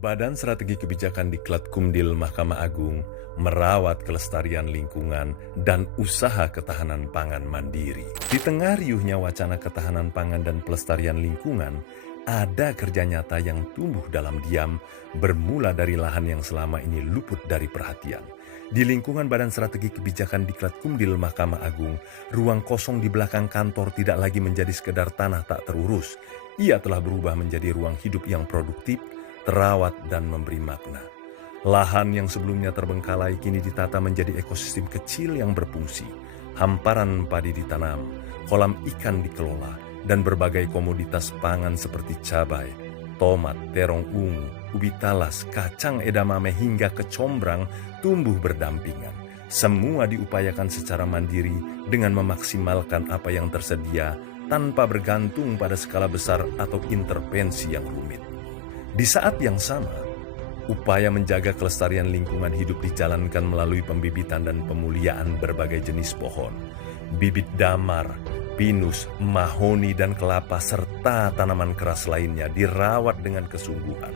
Badan Strategi Kebijakan Diklat Kumdil Mahkamah Agung merawat kelestarian lingkungan dan usaha ketahanan pangan mandiri. Di tengah riuhnya wacana ketahanan pangan dan pelestarian lingkungan, ada kerja nyata yang tumbuh dalam diam, bermula dari lahan yang selama ini luput dari perhatian. Di lingkungan Badan Strategi Kebijakan Diklat Kumdil Mahkamah Agung, ruang kosong di belakang kantor tidak lagi menjadi sekedar tanah tak terurus. Ia telah berubah menjadi ruang hidup yang produktif, terawat, dan memberi makna. Lahan yang sebelumnya terbengkalai kini ditata menjadi ekosistem kecil yang berfungsi. Hamparan padi ditanam, kolam ikan dikelola, dan berbagai komoditas pangan seperti cabai, tomat, terong ungu, ubi talas, kacang edamame hingga kecombrang tumbuh berdampingan. Semua diupayakan secara mandiri dengan memaksimalkan apa yang tersedia tanpa bergantung pada skala besar atau intervensi yang rumit. Di saat yang sama, upaya menjaga kelestarian lingkungan hidup dijalankan melalui pembibitan dan pemuliaan berbagai jenis pohon. Bibit damar, pinus, mahoni, dan kelapa serta tanaman keras lainnya dirawat dengan kesungguhan.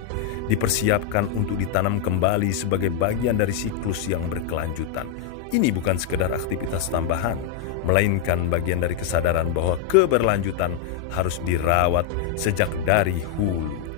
Dipersiapkan untuk ditanam kembali sebagai bagian dari siklus yang berkelanjutan. Ini bukan sekedar aktivitas tambahan, melainkan bagian dari kesadaran bahwa keberlanjutan harus dirawat sejak dari hulu.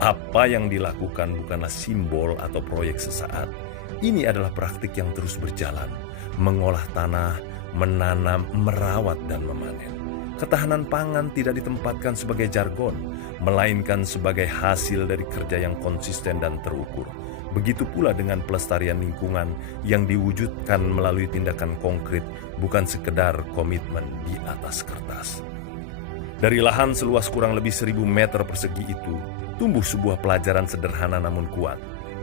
Apa yang dilakukan bukanlah simbol atau proyek sesaat. Ini adalah praktik yang terus berjalan, mengolah tanah, menanam, merawat, dan memanen. Ketahanan pangan tidak ditempatkan sebagai jargon, melainkan sebagai hasil dari kerja yang konsisten dan terukur. Begitu pula dengan pelestarian lingkungan yang diwujudkan melalui tindakan konkret, bukan sekedar komitmen di atas kertas. Dari lahan seluas kurang lebih 1.000 meter persegi itu, tumbuh sebuah pelajaran sederhana namun kuat.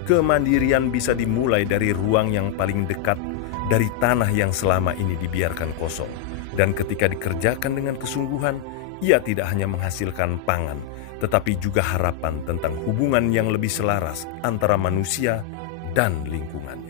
Kemandirian bisa dimulai dari ruang yang paling dekat, dari tanah yang selama ini dibiarkan kosong. Dan ketika dikerjakan dengan kesungguhan, ia tidak hanya menghasilkan pangan, tetapi juga harapan tentang hubungan yang lebih selaras antara manusia dan lingkungan.